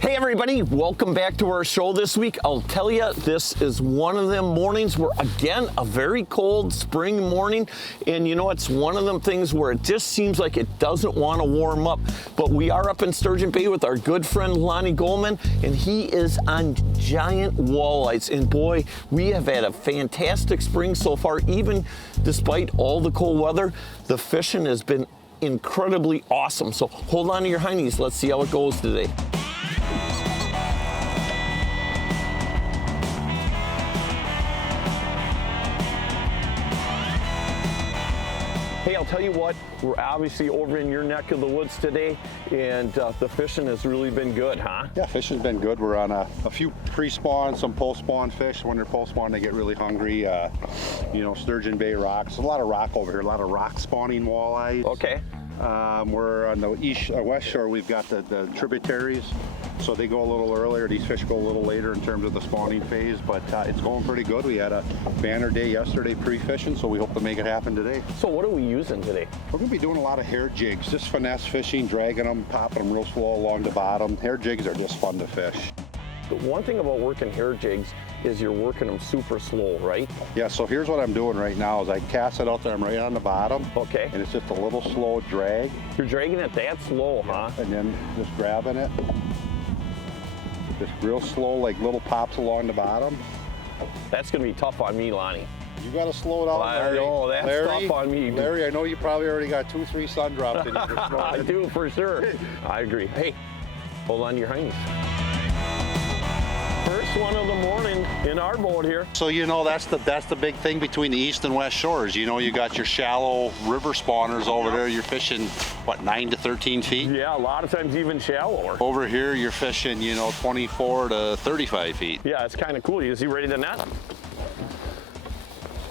Hey everybody, welcome back to our show this week. I'll tell you, this is one of them mornings where, again, a very cold spring morning, and you know, it's one of them things where it just seems like it doesn't want to warm up. But we are up in Sturgeon Bay with our good friend Lonney Goldman, and he is on giant walleyes. And boy, we have had a fantastic spring so far. Even despite all the cold weather, the fishing has been incredibly awesome. So hold on to your hindies. Let's see how it goes today. Hey, I'll tell you what, we're obviously over in your neck of the woods today, and the fishing has really been good, huh? Yeah, fishing's been good. We're on a few pre-spawn, some post-spawn fish. When they're post-spawn, they get really hungry. You know, Sturgeon Bay rocks. A lot of rock over here, a lot of rock spawning walleyes. Okay. We're on the west shore. We've got the tributaries, so they go a little earlier. These fish go a little later in terms of the spawning phase, but it's going pretty good. We had a banner day yesterday pre-fishing, so we hope to make it happen today. So what are we using today? We're going to be doing a lot of hair jigs, just finesse fishing, dragging them, popping them real slow along the bottom. Hair jigs are just fun to fish. The one thing about working hair jigs is you're working them super slow, right? Yeah, so here's what I'm doing right now is I cast it out there, I'm right on the bottom. Okay. And it's just a little slow drag. You're dragging it that slow, huh? And then just grabbing it. Just real slow, like little pops along the bottom. That's gonna be tough on me, Lonney. You gotta slow down, Larry. Oh, that's Larry, tough on me. Larry, I know you probably already got 2-3 sun drops in you. I do, for sure. I agree. Hey, hold on to your hindies. First one of the morning in our boat here. So you know that's the big thing between the east and west shores. You know, you got your shallow river spawners over there. You're fishing what, 9 to 13 feet? Yeah, a lot of times even shallower. Over here you're fishing, you know, 24 to 35 feet. Yeah, it's kind of cool. Is he ready to net?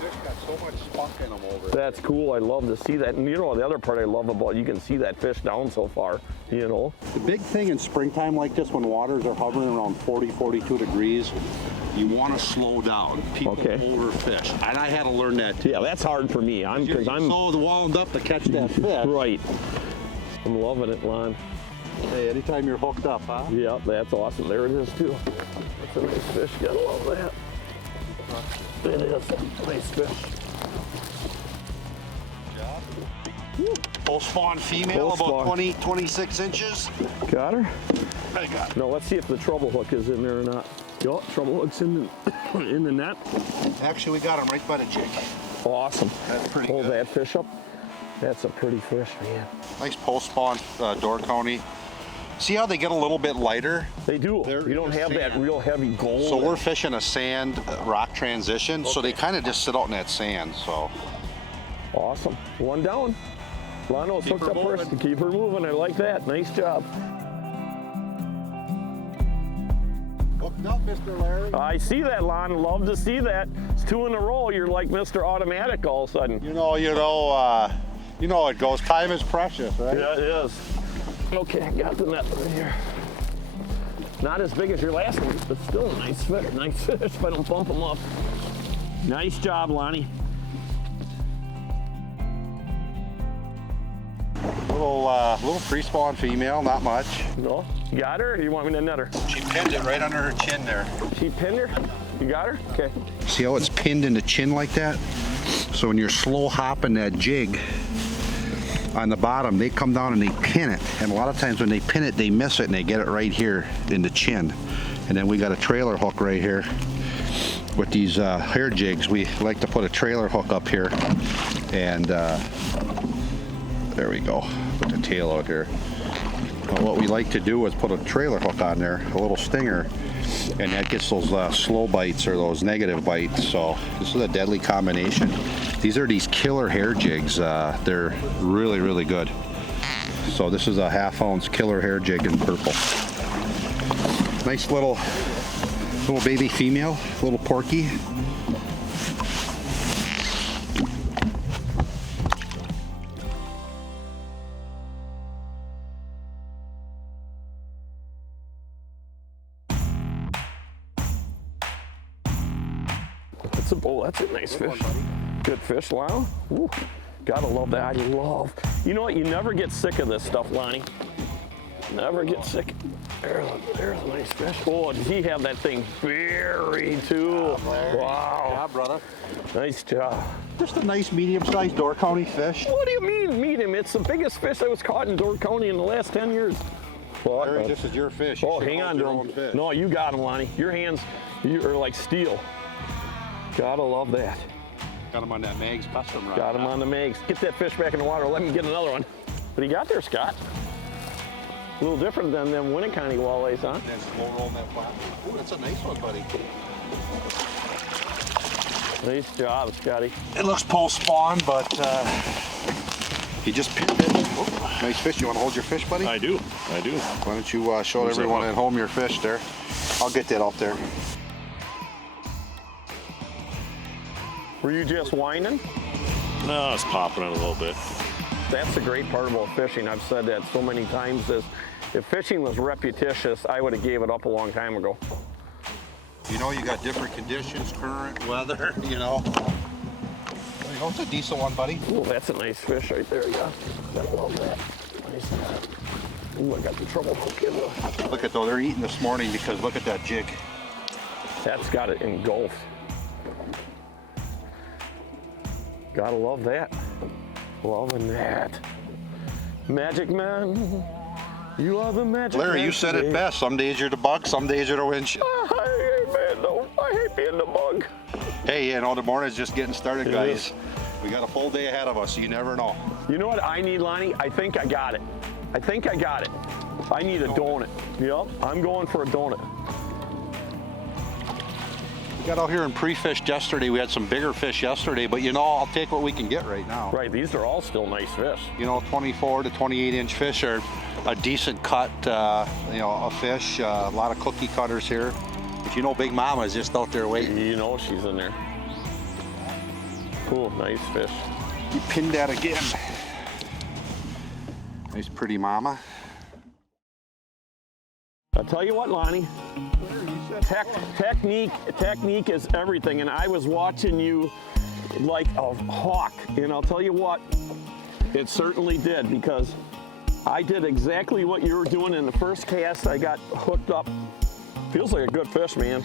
Fish got so much spunk in them over there. That's cool. I love to see that. And you know, the other part I love about, you can see that fish down so far, you know. The big thing in springtime like this, when waters are hovering around 40, 42 degrees, you want to slow down. People overfish. And I had to learn that too. Yeah, that's hard for me. I'm so wound up to catch that fish. Right. I'm loving it, Lon. Hey, anytime you're hooked up, huh? Yeah, that's awesome. There it is too. That's a nice fish. Gotta love that. It is. Nice fish. Full spawn female, about 20, 26 inches. Got her? I got her. No, let's see if the treble hook is in there or not. Yo, treble hook's in the net. Actually, we got him right by the jig. Awesome. That's pretty Hold good. that fish up. That's a pretty fish, man. Nice post spawn door county. See how they get a little bit lighter? They do. You don't have that real heavy gold. So we're fishing a sand rock transition, so they kind of just sit out in that sand. So awesome. One down. Lano's hooked up first to keep her moving. I like that. Nice job. hooked up, Mr. Larry. I see that, Lon. Love to see that. It's 2 in a row. You're like Mr. Automatic all of a sudden. You know how it goes. Time is precious, right? Yeah, it is. Okay, I got the net right here. Not as big as your last one, but still a nice fish. Nice fish if I don't bump them up. Nice job, Lonney. Little pre-spawn female, not much. No? You got her, or do you want me to net her? She pinned it right under her chin there. She pinned her? You got her? Okay. See how it's pinned in the chin like that? So when you're slow hopping that jig on the bottom, they come down and they pin it. And a lot of times when they pin it, they miss it and they get it right here in the chin. And then we got a trailer hook right here. With these hair jigs, we like to put a trailer hook up here. And there we go, put the tail out here. What we like to do is put a trailer hook on there, a little stinger, and that gets those slow bites or those negative bites. So this is a deadly combination. These are these killer hair jigs. They're really, really good. So this is a 1/2 ounce killer hair jig in purple. Nice little baby female, little porky. That's a nice fish. Good fish, Lon. Ooh, gotta love that. You know what? You never get sick of this stuff, Lonney. Never get sick. There's a nice fish. Oh, did he have that thing buried too? Wow. Yeah, brother. Nice job. Just a nice medium-sized Door County fish. What do you mean, medium? It's the biggest fish that was caught in Door County in the last 10 years. Well, Larry, this is your fish. You oh, should hang hold on your to own him. fish. No, you got him, Lonnie. Your hands are like steel. Gotta love that. Got him on that Mag's custom rod. Got him on the Megs. Get that fish back in the water. Let me get another one. What do you got there, Scott? A little different than them Winneconne walleyes, huh? And then slow rolling that flat. Ooh, that's a nice one, buddy. Nice job, Scotty. It looks post spawn, but he just pinned it. Oh, nice fish. You want to hold your fish, buddy? I do. Why don't you show Where's that everyone hook? at home your fish there? I'll get that out there. Were you just whining? No, it's popping it a little bit. That's the great part about fishing. I've said that so many times. Is if fishing was repetitious, I would have gave it up a long time ago. You know, you got different conditions, current, weather, you know. There you go. It's a decent one, buddy. Oh, that's a nice fish right there, yeah. I love that. Nice. Ooh, I got the trouble hooking. Look at though, they're eating this morning because look at that jig. That's got it engulfed. Gotta love that. Loving that. Magic man, you are the magic man. Larry, you said it best. Some days you're the bug, some days you're the winch. I hate being the bug. Hey, you know, the morning's just getting started, guys. is. We got a full day ahead of us, so you never know. You know what I need, Lonnie? I think I got it. I need a donut. Yep, I'm going for a donut. We got out here and pre-fished yesterday. We had some bigger fish yesterday, but you know, I'll take what we can get right now. Right, these are all still nice fish. You know, 24 to 28 inch fish are a decent cut, you know, a fish. A lot of cookie cutters here. But you know, Big Mama is just out there waiting. You know she's in there. Cool, nice fish. You pinned that again. Nice pretty Mama. I'll tell you what, Lonnie. Technique is everything, and I was watching you like a hawk, and I'll tell you what, it certainly did, because I did exactly what you were doing in the first cast. I got hooked up. Feels like a good fish, man.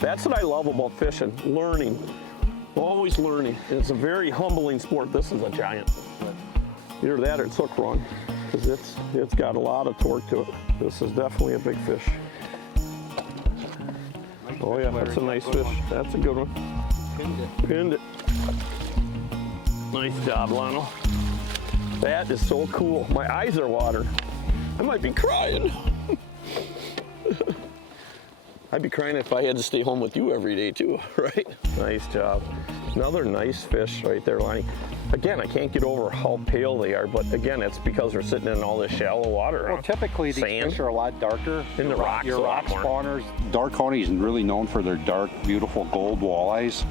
That's what I love about fishing, learning, always learning. And it's a very humbling sport. This is a giant. Either that or it's hooked wrong, because it's got a lot of torque to it. This is definitely a big fish. Oh yeah, that's a nice fish. That's a good one. Pinned it. Nice job, Lionel. That is so cool. My eyes are watering. I might be crying. I'd be crying if I had to stay home with you every day too, right? Nice job. Another nice fish right there, Lonnie. Again, I can't get over how pale they are, but again, it's because they're sitting in all this shallow water. Well, typically these fish are a lot darker. In the rocks, Your a rock lot more. spawners. Door County is really known for their dark, beautiful gold walleyes.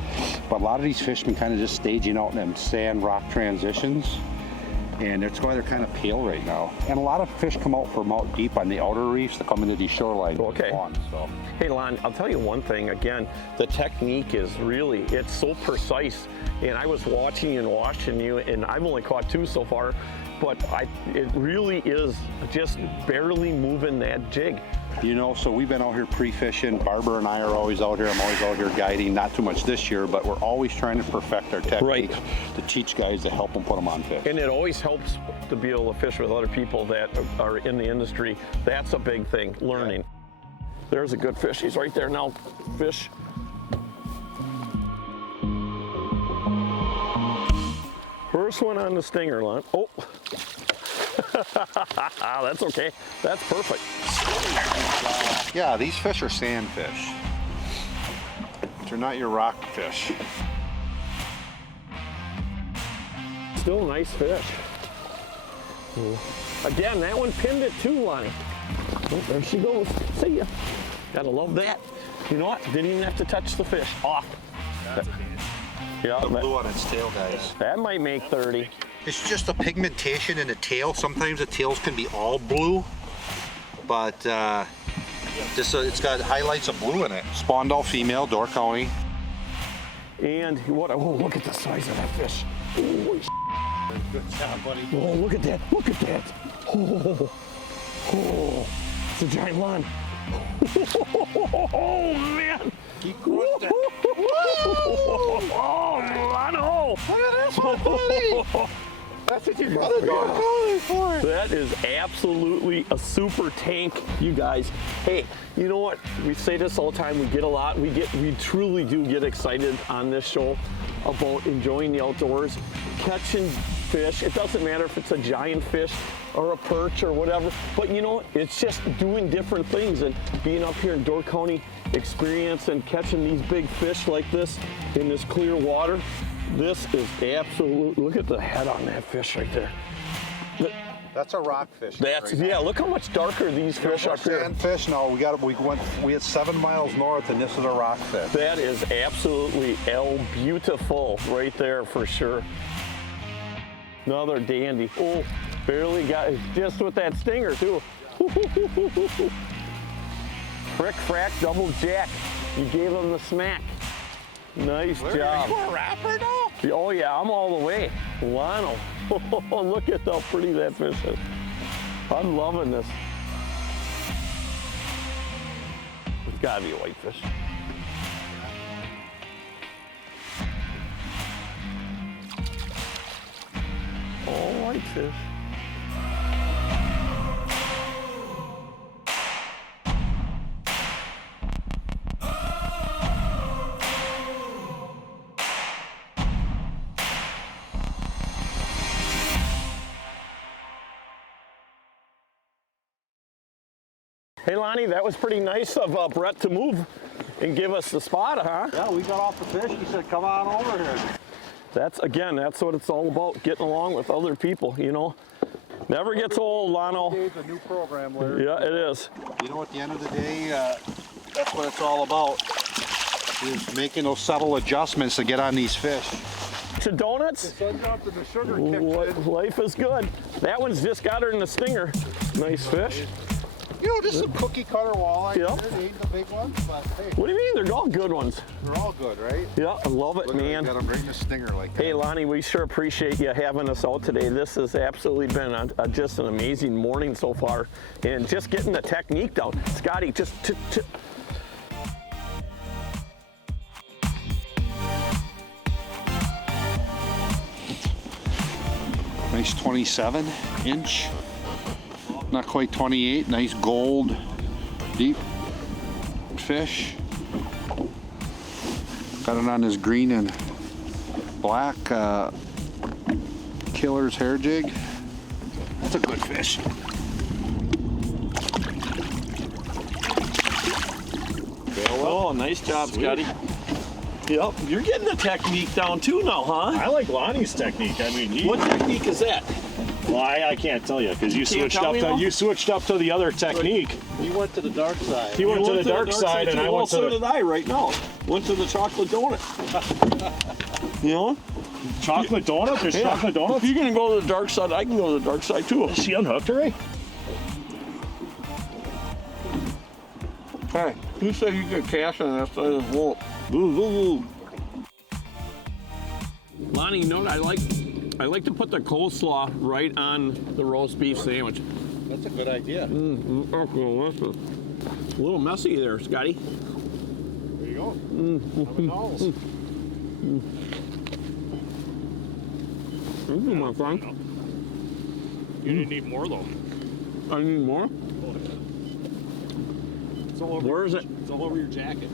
But a lot of these fishermen kind of just staging out in them sand rock transitions. And that's why they're kind of pale right now. And a lot of fish come out from out deep on the outer reefs that come into these shorelines. Okay. So. Hey, Lon, I'll tell you one thing. Again, the technique is really, it's so precise. And I was watching and watching you, and I've only caught 2 so far, but it really is just barely moving that jig. You know, so we've been out here pre-fishing. Barbara and I are always out here. I'm always out here guiding. Not too much this year, but we're always trying to perfect our techniques to teach guys to help them put them on fish. And it always helps to be able to fish with other people that are in the industry. That's a big thing, learning. There's a good fish. He's right there now. Fish. First one on the stinger, Lon. Oh. That's okay. That's perfect. Yeah, these fish are sand fish. They're not your rock fish. Still a nice fish. Again, that one pinned it too, Lonnie. Oh, there she goes. See ya. Gotta love that. You know what? Didn't even have to touch the fish. Off. Yeah, The blue on its tail, guys. that might make 30. It's just a pigmentation in the tail. Sometimes the tails can be all blue, but it's got highlights of blue in it. Spawned all female, Door County. And what? Oh, look at the size of that fish. Holy Good job, buddy. Oh, look at that. Look at that. Oh, Oh, it's a giant lon. Oh, man. Keep crushed it. Oh, Lonney. Look at this one, buddy. That's what you got a dog collie for. That is absolutely a super tank, you guys. Hey, you know what? We say this all the time. We get a lot. We truly do get excited on this show about enjoying the outdoors, catching fish. It doesn't matter if it's a giant fish or a perch or whatever, but you know, it's just doing different things and being up here in Door County, experiencing catching these big fish like this in this clear water. This is absolute. Look at the head on that fish right there. That's a rockfish. Yeah. Look how much darker these fish are here. Sandfish. No, we had 7 miles north, and this is a rockfish. That is absolutely beautiful right there for sure. Another dandy. Oh, barely got it, just with that stinger too. Frick, frack, double jack. You gave him the smack. Nice job. You a rapper now? Oh yeah, I'm all the way. Lonney. Look at how pretty that fish is. I'm loving this. It's gotta be a whitefish. Oh, whitefish. Hey Lonney, that was pretty nice of Brett to move and give us the spot, huh? Yeah, we got off the fish. He said, come on over here. That's what it's all about, getting along with other people, you know. Never gets old, Lonney. It's a new program, Larry. Yeah, it is. You know, at the end of the day, that's what it's all about, is making those subtle adjustments to get on these fish. To donuts? The sun dropped and the sugar kicks in. Life is good. That one's just got her in the stinger. Nice fish. You know, just some cookie cutter walleye. Yeah. They ain't the big ones, but hey, What do you mean? They're all good ones. they're all good, right? Yeah, I love it, Look, man. got them right in the stinger like that. Hey Lonney, we sure appreciate you having us out today. This has absolutely been just an amazing morning so far, and just getting the technique down. Scotty, just Nice 27-inch, not quite 28. Nice gold, deep fish. Got it on this green and black Killer's hair jig. That's a good fish. Oh, nice job, Scotty. Yep, you're getting the technique down too now, huh? I like Lonnie's technique. I mean, What technique is that? well, I can't tell you because you Can't switched tell up me to now? you switched up to the other technique. He went to the dark side. He went to the dark side, and I went to so the did I right now. Went to the chocolate donut. You know? chocolate donut. There's chocolate If donuts. you're gonna go to the dark side, I can go to the dark side too. Is she unhooked already? Hey, who said you could cast on that side of the wall? Lonney, you know what I like? I like to put the coleslaw right on the roast beef sandwich. That's a good idea. A little messy there, Scotty. There you go. Thank you, my friend. You didn't need more though. I need more. It's all over. Where is it? It's all over your jacket.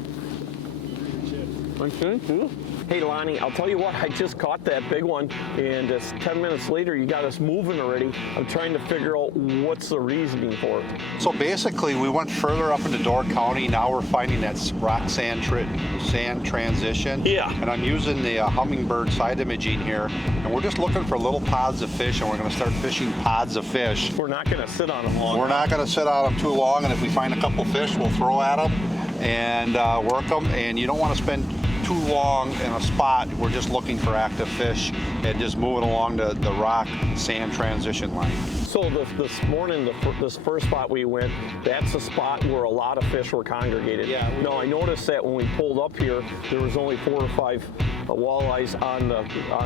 Okay, too. Hey Lonney, I'll tell you what, I just caught that big one, and just 10 minutes later, you got us moving already. I'm trying to figure out what's the reasoning for it. So basically, we went further up into Door County. Now we're finding that rock sand transition. Yeah. And I'm using the Hummingbird side imaging here, and we're just looking for little pods of fish, and we're going to start fishing pods of fish. We're not gonna sit on them long. We're not going to sit on them too long, and if we find a couple fish, we'll throw at them and work them. And you don't want to spend too long in a spot. We're just looking for active fish and just moving along the rock sand transition line. So this morning, this first spot we went, that's a spot where a lot of fish were congregated. Yeah. Now I noticed that when we pulled up here, there was only 4 or 5 walleyes on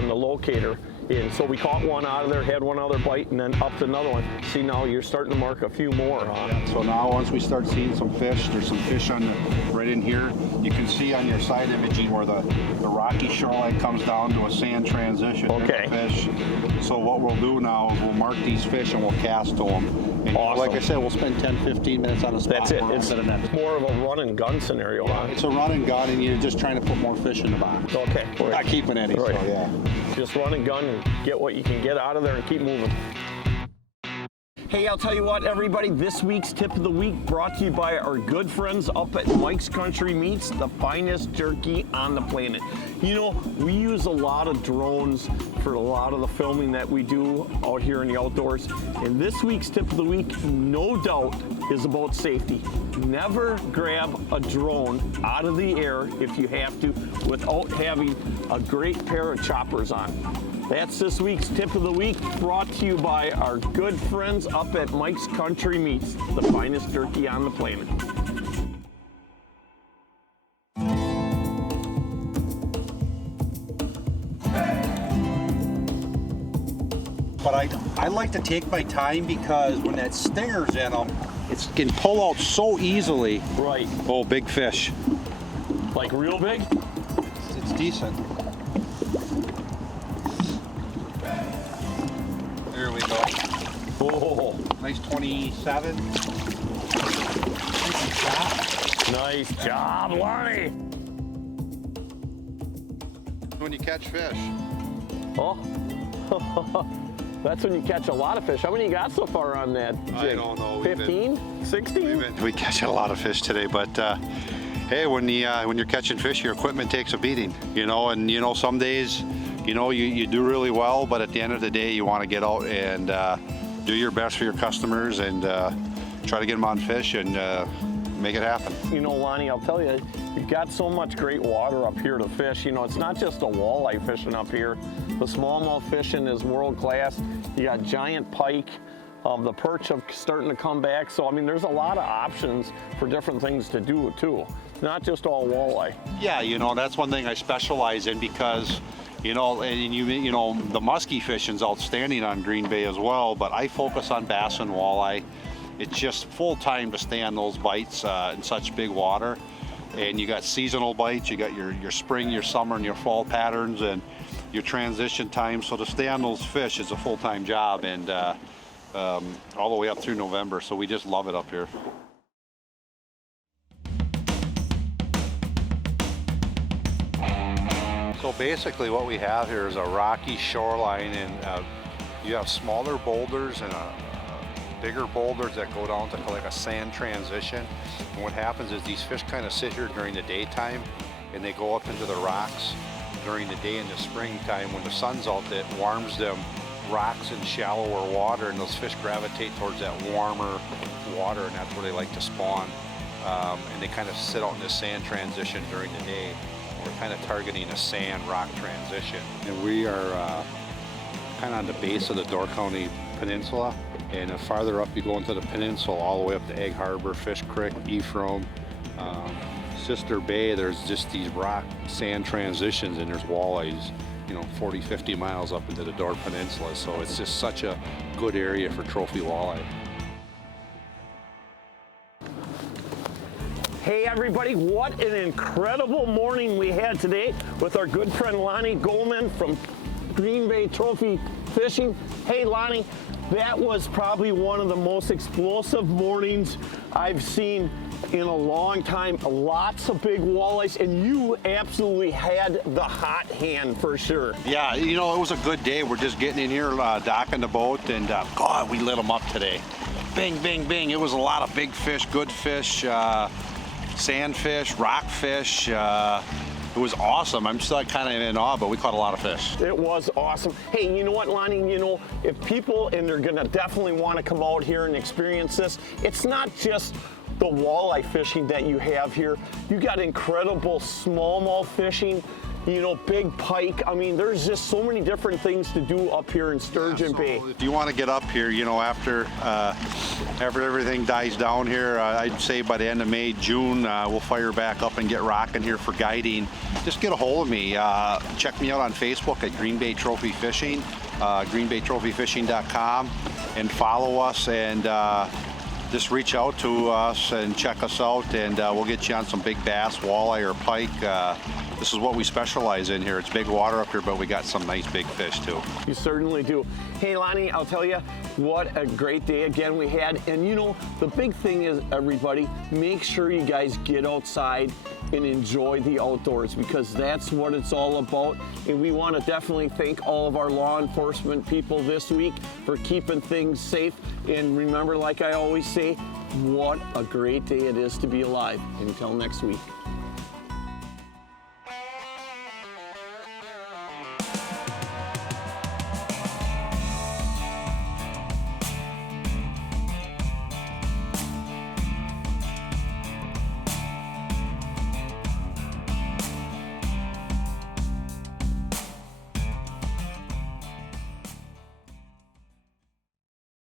the locator, And so we caught one out of there, had one other bite, and then up to another one. See, now you're starting to mark a few more, huh? So now once we start seeing some fish, there's some fish on right in here. You can see on your side imaging where the rocky shoreline comes down to a sand transition. Okay. There's the fish. So what we'll do now is we'll mark these fish and we'll cast to them. And Awesome. like I said, we'll spend 10-15 minutes on the spot. That's it. We're It's not gonna- more of a run and gun scenario, huh? It's a run and gun, and you're just trying to put more fish in the box. Okay. We're not keeping any, Right. so yeah. Just run and gun and get what you can get out of there and keep moving. Hey, I'll tell you what, everybody, this week's tip of the week brought to you by our good friends up at Mike's Country Meats, the finest jerky on the planet. You know, we use a lot of drones for a lot of the filming that we do out here in the outdoors. And this week's tip of the week, no doubt, is about safety. Never grab a drone out of the air if you have to without having a great pair of choppers on. That's this week's tip of the week, brought to you by our good friends up at Mike's Country Meats, the finest jerky on the planet. But I like to take my time because when that stinger's in them, it can pull out so easily. Right. Oh, big fish. Like real big? It's decent. There we go. Oh, Nice 27. nice job, Lonney. When you catch fish. Oh, that's when you catch a lot of fish. How many you got so far on that jig? I don't know. We've 15? 16? We catch a lot of fish today, but hey, when you're catching fish, your equipment takes a beating, you know, and you know, some days, you know, you do really well, but at the end of the day, you want to get out and do your best for your customers and try to get them on fish and make it happen. You know, Lonney, I'll tell you, you've got so much great water up here to fish. You know, it's not just a walleye fishing up here. The smallmouth fishing is world class. You got giant pike. The perch are starting to come back. So, I mean, there's a lot of options for different things to do, too. Not just all walleye. Yeah, you know, that's one thing I specialize in because, you know, and you know, the muskie fishing's outstanding on Green Bay as well, but I focus on bass and walleye. It's just full time to stay on those bites in such big water. And you got seasonal bites, you got your spring, your summer, and your fall patterns, and your transition time. So to stay on those fish is a full-time job, and all the way up through November. So we just love it up here. So basically what we have here is a rocky shoreline, and you have smaller boulders and bigger boulders that go down to like a sand transition. And what happens is these fish kind of sit here during the daytime and they go up into the rocks during the day in the springtime when the sun's out. That warms them rocks in shallower water, and those fish gravitate towards that warmer water, and that's where they like to spawn. And they kind of sit out in this sand transition during the day. We're kind of targeting a sand rock transition. And we are kind of on the base of the Door County Peninsula. And the farther up you go into the peninsula, all the way up to Egg Harbor, Fish Creek, Ephraim, Sister Bay, there's just these rock sand transitions, and there's walleyes, you know, 40, 50 miles up into the Door Peninsula. So it's just such a good area for trophy walleye. Hey everybody, what an incredible morning we had today with our good friend Lonney Goldman from Green Bay Trophy Fishing. Hey Lonney, that was probably one of the most explosive mornings I've seen in a long time. Lots of big walleyes, and you absolutely had the hot hand for sure. Yeah, you know, it was a good day. We're just getting in here, docking the boat, and God, we lit them up today. Bing, bing, bing. It was a lot of big fish, good fish, sandfish, rockfish. It was awesome. I'm still kind of in awe, but we caught a lot of fish. It was awesome. Hey, you know what, Lonney? You know, if people, and they're gonna definitely want to come out here and experience this, it's not just the walleye fishing that you have here. You got incredible smallmouth fishing. you know, big pike. I mean, there's just so many different things to do up here in Sturgeon Bay. If you want to get up here, you know, after everything dies down here, I'd say by the end of May, June, we'll fire back up and get rocking here for guiding. Just get a hold of me. Check me out on Facebook at Green Bay Trophy Fishing, greenbaytrophyfishing.com, and follow us and just reach out to us and check us out, and we'll get you on some big bass, walleye, or pike. This is what we specialize in here. It's big water up here, but we got some nice big fish too. You certainly do. Hey, Lonney, I'll tell you, what a great day again we had. And you know, the big thing is, everybody, make sure you guys get outside and enjoy the outdoors, because that's what it's all about. And we want to definitely thank all of our law enforcement people this week for keeping things safe. And remember, like I always say, what a great day it is to be alive. Until next week.